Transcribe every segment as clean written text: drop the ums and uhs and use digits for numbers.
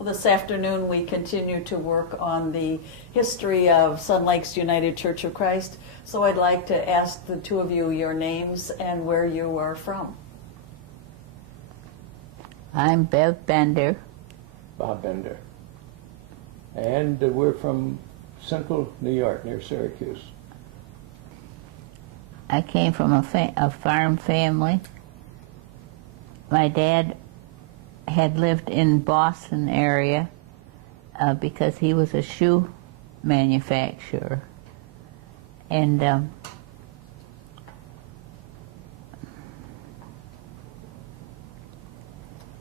Well, this afternoon we continue to work on the history of Sun Lakes United Church of Christ. So I'd like to ask the two of you your names and where you are from. I'm Bev Bender. Bob Bender. And we're from central New York, near Syracuse. I came from a farm family. My dad had lived in Boston area because he was a shoe manufacturer. And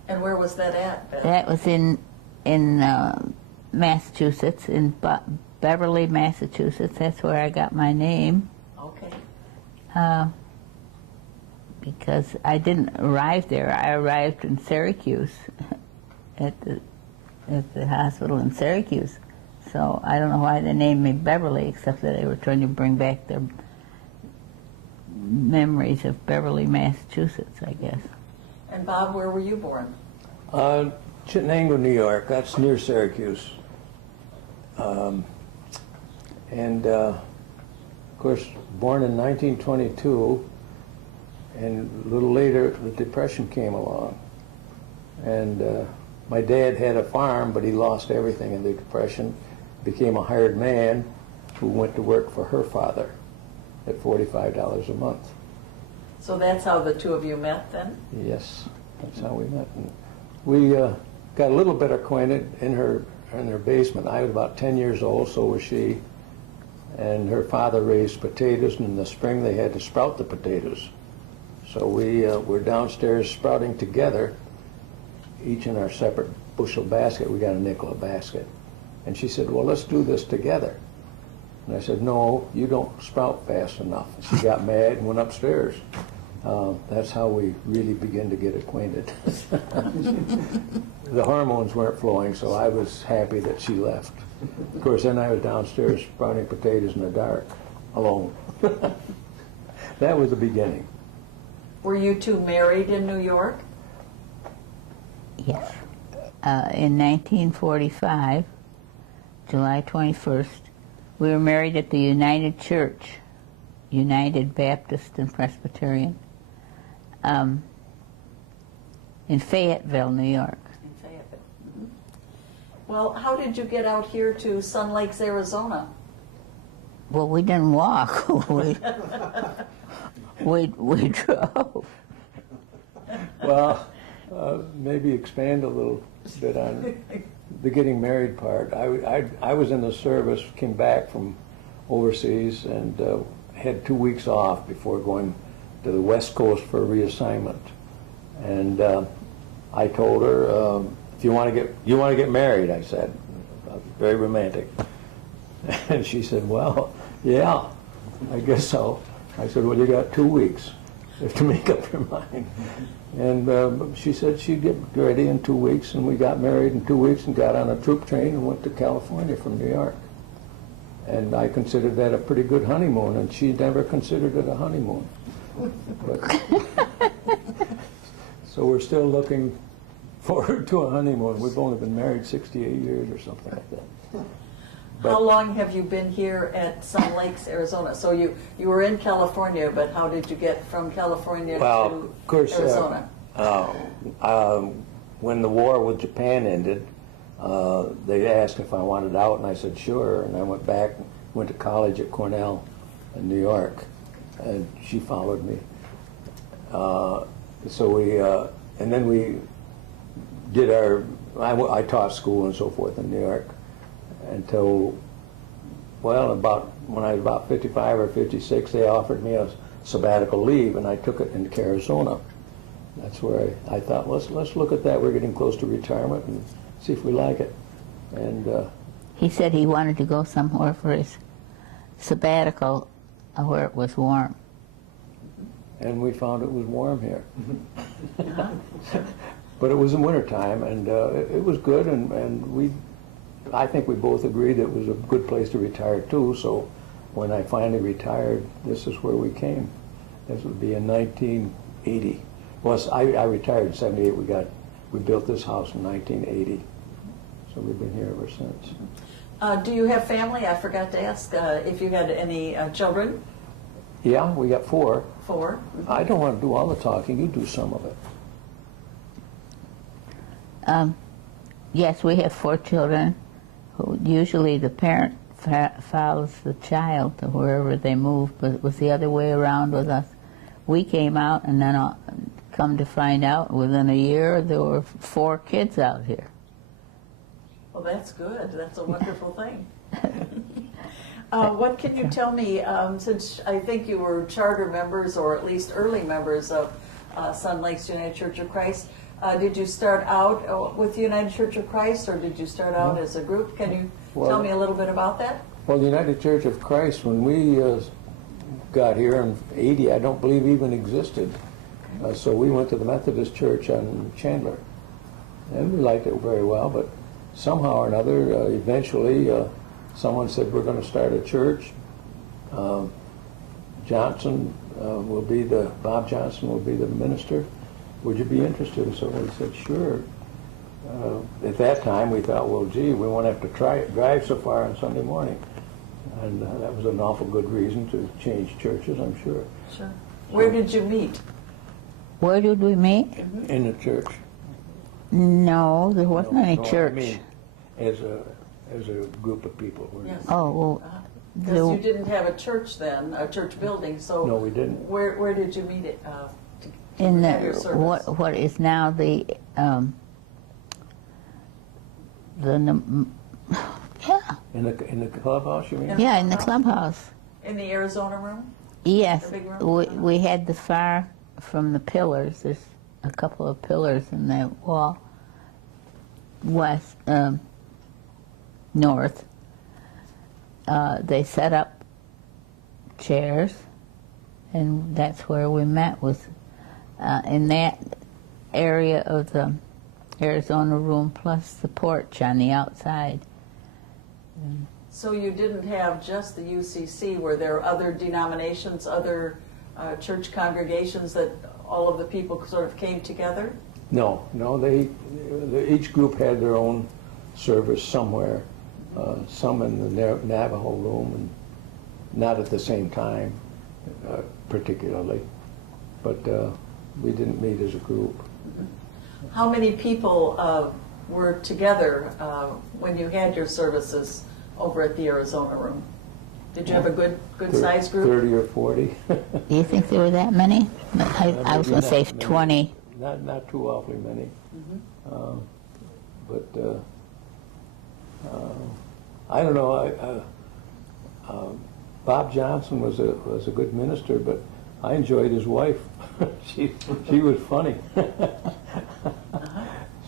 where was that at, Beth? that was in Massachusetts, in Beverly, Massachusetts. That's where I got my name. Okay. Because I didn't arrive there. I arrived in Syracuse, at the hospital in Syracuse. So I don't know why they named me Beverly, except that they were trying to bring back their memories of Beverly, Massachusetts, I guess. And Bob, where were you born? Chittenango, New York. That's near Syracuse. Of course, born in 1922. And a little later, the Depression came along. And my dad had a farm, but he lost everything in the Depression. Became a hired man who went to work for her father at $45 a month. So that's how the two of you met then? Yes, that's how we met. And we got a little bit acquainted in her basement. I was about 10 years old, so was she. And her father raised potatoes, and in the spring they had to sprout the potatoes. So we were downstairs sprouting together, each in our separate bushel basket. We got a nickel a basket. And she said, well, let's do this together. And I said, no, you don't sprout fast enough. She got mad and went upstairs. That's how we really began to get acquainted. The hormones weren't flowing, so I was happy that she left. Of course, then I was downstairs sprouting potatoes in the dark, alone. That was the beginning. Were you two married in New York? Yes. In 1945, July 21st, we were married at the United Church, United Baptist and Presbyterian, in Fayetteville, New York. In Fayetteville. Mm-hmm. Well, how did you get out here to Sun Lakes, Arizona? Well, we didn't walk. we drove. Well, maybe expand a little bit on the getting married part. I was in the service, came back from overseas, and had 2 weeks off before going to the West Coast for a reassignment. And I told her, "If you want to get married," I said, very romantic. And she said, "Well, yeah, I guess so." I said, "Well, you got 2 weeks to make up your mind." And she said she'd get ready in 2 weeks, and we got married in 2 weeks and got on a troop train and went to California from New York. And I considered that a pretty good honeymoon, and she never considered it a honeymoon. But, so we're still looking forward to a honeymoon. We've only been married 68 years or something like that. But how long have you been here at Sun Lakes, Arizona? So you were in California, but how did you get from California to of course, Arizona? When the war with Japan ended, they asked if I wanted out, and I said sure. And I went back, went to college at Cornell in New York, and she followed me. So we, and then we did I taught school and so forth in New York until, well, when I was about 55 or 56, they offered me a sabbatical leave, and I took it in Arizona. That's where I thought, let's look at that. We're getting close to retirement and see if we like it. And he said he wanted to go somewhere for his sabbatical where it was warm. And we found it was warm here. But it was in wintertime, and it was good, and I think we both agreed it was a good place to retire too, so when I finally retired, this is where we came. This would be in 1980. Well, I retired in 78. We built this house in 1980. So we've been here ever since. Do you have family? I forgot to ask if you had any children. Yeah, we got 4. 4. I don't want to do all the talking. You do some of it. Yes, we have 4 children. Who usually the parent follows the child to wherever they move, but it was the other way around with us. We came out, and then come to find out, within a year there were 4 kids out here. Well, that's good. That's a wonderful thing. What can you tell me, since I think you were charter members or at least early members of Sun Lakes United Church of Christ, did you start out with the United Church of Christ or did you start out as a group? Can you tell me a little bit about that? Well, the United Church of Christ, when we got here in '80, I don't believe even existed. So we went to the Methodist Church on Chandler. And we liked it very well, but somehow or another, eventually, someone said, we're going to start a church. Bob Johnson will be the minister. Would you be interested? So we said, sure. At that time, we thought, well, gee, we won't have to drive so far on Sunday morning. And that was an awful good reason to change churches, I'm sure. Sure. Where did you meet? Where did we meet? In the church. No, there wasn't any No, church. I mean, as a group of people. Yes. Oh, well, Because you didn't have a church then, a church building, so No, we didn't. Where did you meet it? in have your service? what is now the yeah, In the clubhouse, you mean? yeah, in the clubhouse. In the Arizona room? Yes, The big room? we had the far from the pillars. There's a couple of pillars in that wall. West, north. They set up chairs, and that's where we met. Was in that area of the Arizona room, plus the porch on the outside. So you didn't have just the UCC, were there other denominations, other church congregations that all of the people sort of came together? No, each group had their own service somewhere, some in the Navajo room, and not at the same time, particularly, but we didn't meet as a group. How many people were together when you had your services over at the Arizona room? Did you have a good sized group? 30 or 40. Do you think there were that many? I was going to say 20. Not too awfully many. But I don't know. Bob Johnson was a good minister, but I enjoyed his wife. she was funny.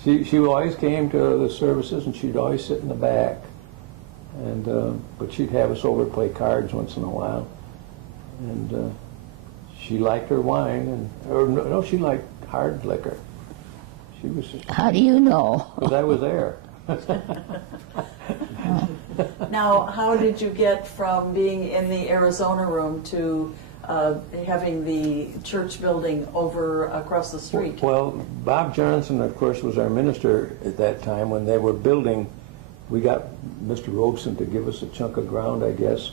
She always came to the services, and she'd always sit in the back. And but she'd have us over to play cards once in a while. And she liked her wine, no, she liked hard liquor. She was. How do you know? Because I was there. Now, how did you get from being in the Arizona room to having the church building over across the street? Well, Bob Johnson, of course, was our minister at that time when they were building. We got Mr. Robeson to give us a chunk of ground, I guess,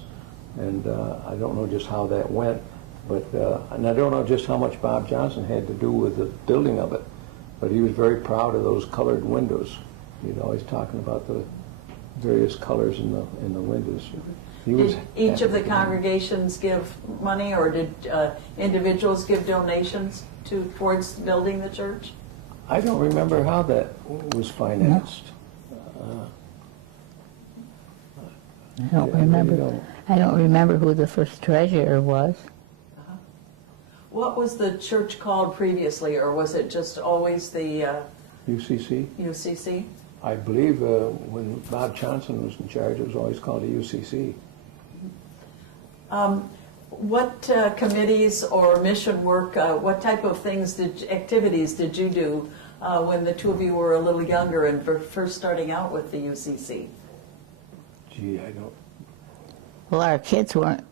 and I don't know just how that went, but and I don't know just how much Bob Johnson had to do with the building of it, but he was very proud of those colored windows. He'd always talking about the various colors in the windows. Did each of the congregations give money, or did individuals give donations towards building the church? I don't remember how that was financed. I don't remember. I don't remember who the first treasurer was. What was the church called previously, or was it just always the UCC? UCC? I believe when Bob Johnson was in charge, it was always called a UCC. What committees or mission work, what type of activities did you do when the two of you were a little younger and first starting out with the UCC? Gee, I don't. Well, our kids weren't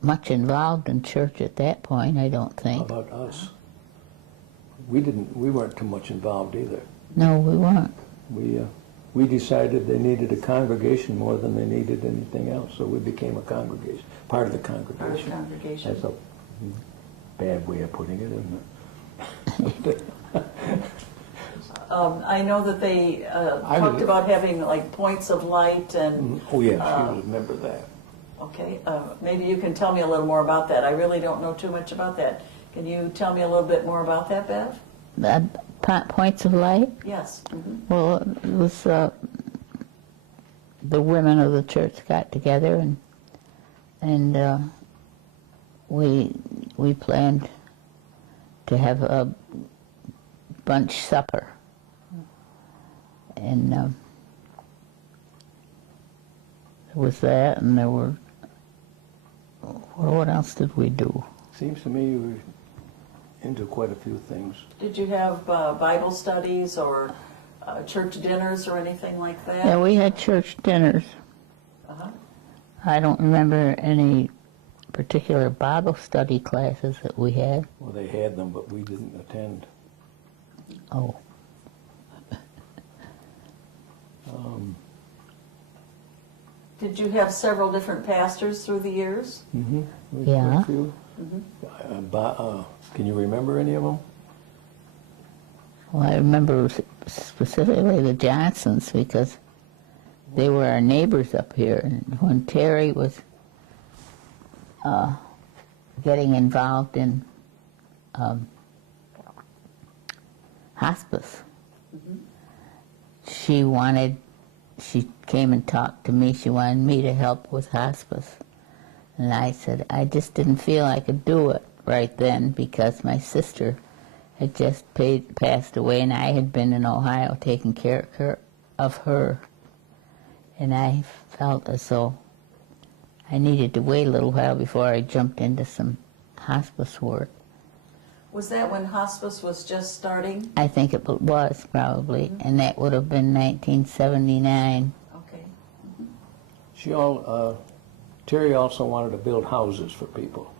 much involved in church at that point, I don't How think. about us? We weren't too much involved either. No, we weren't. We we decided they needed a congregation more than they needed anything else, so we became a congregation, part of the Part of the congregation. congregation. That's a bad way of putting it, isn't it? I know that they talked about having like points of light and, Oh, yes, you remember that. okay, maybe you can tell me a little more about that. I really don't know too much about that. Can you tell me a little bit more about that, Bev? The points of light? Yes. Mhm. Well, it was the women of the church got together and we planned to have a bunch supper, and there was that, and there were. Well, what else did we do? Seems to me you were into quite a few things. Did you have Bible studies or church dinners or anything like Yeah, that? we had church dinners. Uh-huh. I don't remember any particular Bible study classes that we had. Well, they had them, but we didn't attend. Oh, Did you have several different pastors through the years? Mm-hmm. Yeah. Can you remember any of them? well, I remember specifically the Johnsons because they were our neighbors up here. And when Terry was getting involved in hospice, she came and talked to me. She wanted me to help with hospice. And I said, I just didn't feel I could do it right then because my sister had just passed away and I had been in Ohio taking care of her. And I felt as though I needed to wait a little while before I jumped into some hospice work. Was that when hospice was just starting? I think it was probably, and that would have been 1979. Okay. Terry also wanted to build houses for people.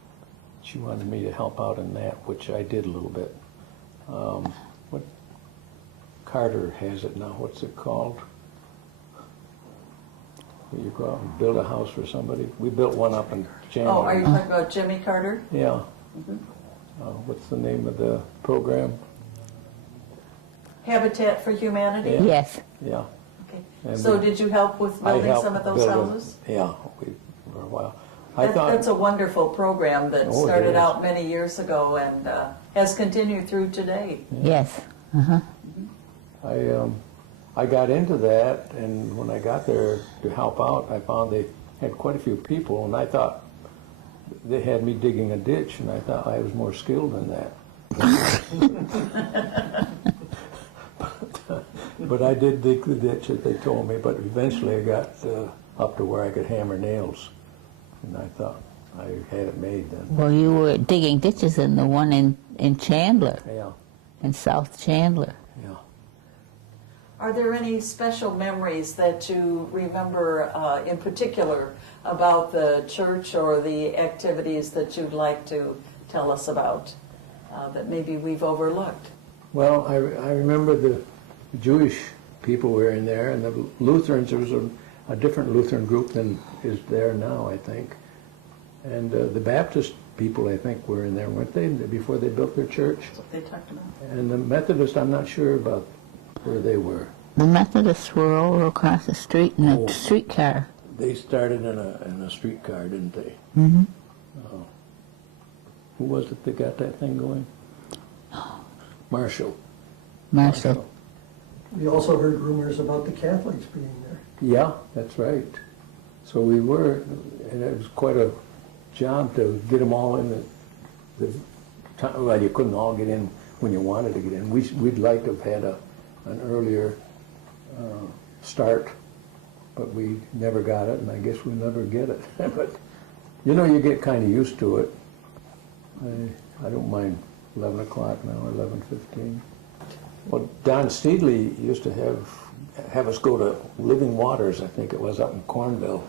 She wanted me to help out in that, which I did a little bit. What Carter has it now? What's it called? Where you go out and build a house for somebody. We built one up in Chandler. Oh, are you talking about Jimmy Carter? Yeah. What's the name of the program? Habitat for Humanity? Yes. Yeah. Okay. And So we- did you help with I building helped some of those build 'em. houses? Yeah, for a while. That's a wonderful program that Oh, it started is. out many years ago and has continued through today. Yes. Uh-huh. I got into that, and when I got there to help out, I found they had quite a few people, and I thought they had me digging a ditch, and I thought I was more skilled than that. But I did dig the ditch that they told me, but eventually I got up to where I could hammer nails, and I thought I had it made then. Well, you were digging ditches in the one in Chandler, Yeah, in South Chandler. yeah. Are there any special memories that you remember in particular about the church or the activities that you'd like to tell us about that maybe we've overlooked? Well, I remember the Jewish people were in there, and the Lutherans, there was a different Lutheran group than is there now, I think. And the Baptist people, I think, were in there, weren't they, before they built their church? That's what they talked about. And the Methodists, I'm not sure about where they were. The Methodists were over across the street in Oh. a streetcar. They started in a streetcar, didn't they? Mm-hmm. Who was it that got that thing going? Marshall. Marshall. We also heard rumors about the Catholics being there. Yeah, that's right. So we were, and it was quite a job to get them all in the time. Well, you couldn't all get in when you wanted to get in. We'd like to have had an earlier start, but we never got it, and I guess we'll never get it. But, you know, you get kind of used to it. I don't mind 11 o'clock now, 11:15. Well, Don Steedley used to have us go to Living Waters, I think it was, up in Cornville.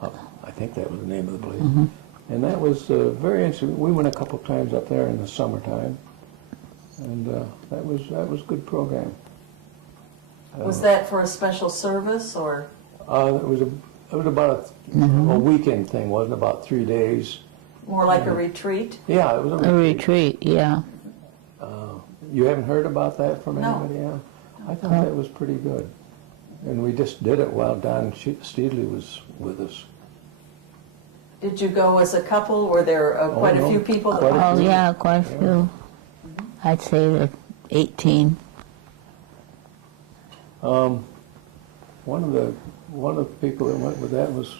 I think that was the name of the place. Mm-hmm. And that was very interesting. We went a couple times up there in the summertime, and that was a good program. Was that for a special service or? It was about a weekend thing, wasn't it? About 3 days. More like a retreat? Yeah, it was A retreat, yeah. You haven't heard about that from No. anybody? Yeah, I thought that was pretty good. And we just did it while Don Steedley was with us. Did you go as a couple? Were there quite a no. few people? Quite a Oh, few. yeah, quite a few. I'd say that 18. One of the people that went with that was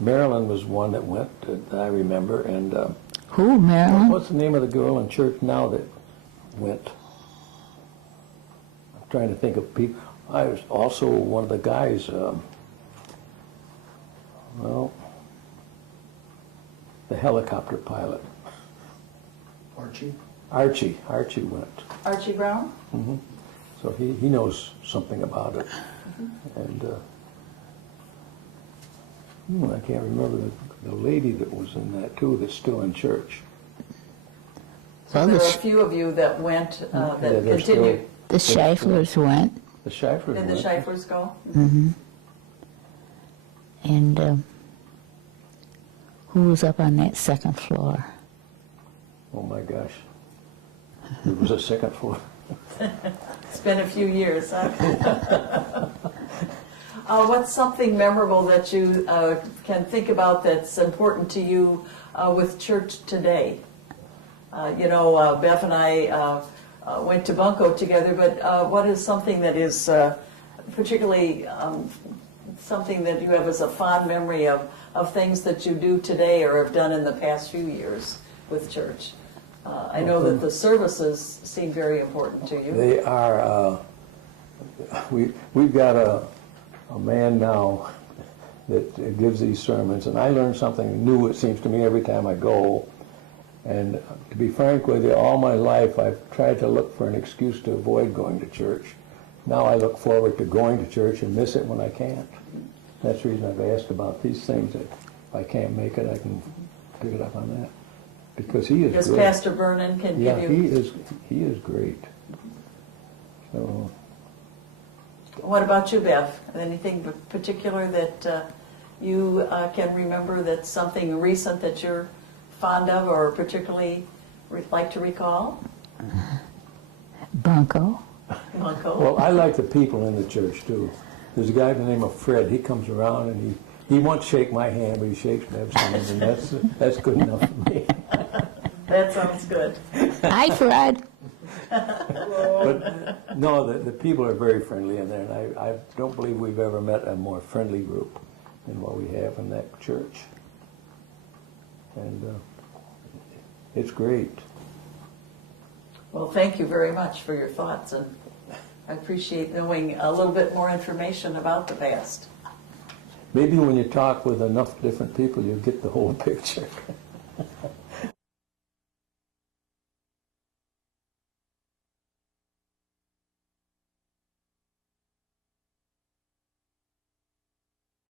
Marilyn was one that went that I remember, and Who, Marilyn? what's the name of the girl in church now that went? I'm trying to think of people. I was also one of the guys. Well, the helicopter pilot, Archie? Archie went. Archie Brown? So he knows something about it. And I can't remember the lady that was in that too that's still in church. So there were a few of you that went, that Yeah, they're still- continued. The Scheiflers went, The Shifers Did the went. Shifers go? and who was up on that second floor? Oh my gosh. It was a second floor. It's been a few years, huh? What's something memorable that you can think about that's important to you with church today? Bev and I went to Bunko together, but what is something that is particularly something that you have as a fond memory of things that you do today or have done in the past few years with church? I know that the services seem very important to you. They are, we've got a man now that gives these sermons, and I learn something new, it seems to me, every time I go. And to be frank with you, all my life I've tried to look for an excuse to avoid going to church. Now I look forward to going to church and miss it when I can't. That's the reason I've asked about these things, that if I can't make it, I can pick it up on that. Because he is Because great. Pastor Vernon can Yeah, give you... he is great. So, What about you, Bev? Anything particular that you can remember that's something recent that you're fond of or particularly like to recall? Bunko. Bunko? well, I like the people in the church too. There's a guy by the name of Fred. He comes around and he won't shake my hand, but he shakes Bev's hand, and that's good enough for me. That sounds good. Hi, Fred. But no, the people are very friendly in there, and I don't believe we've ever met a more friendly group than what we have in that church. And it's great. Well, thank you very much for your thoughts, and I appreciate knowing a little bit more information about the past. Maybe when you talk with enough different people, you'll get the whole picture.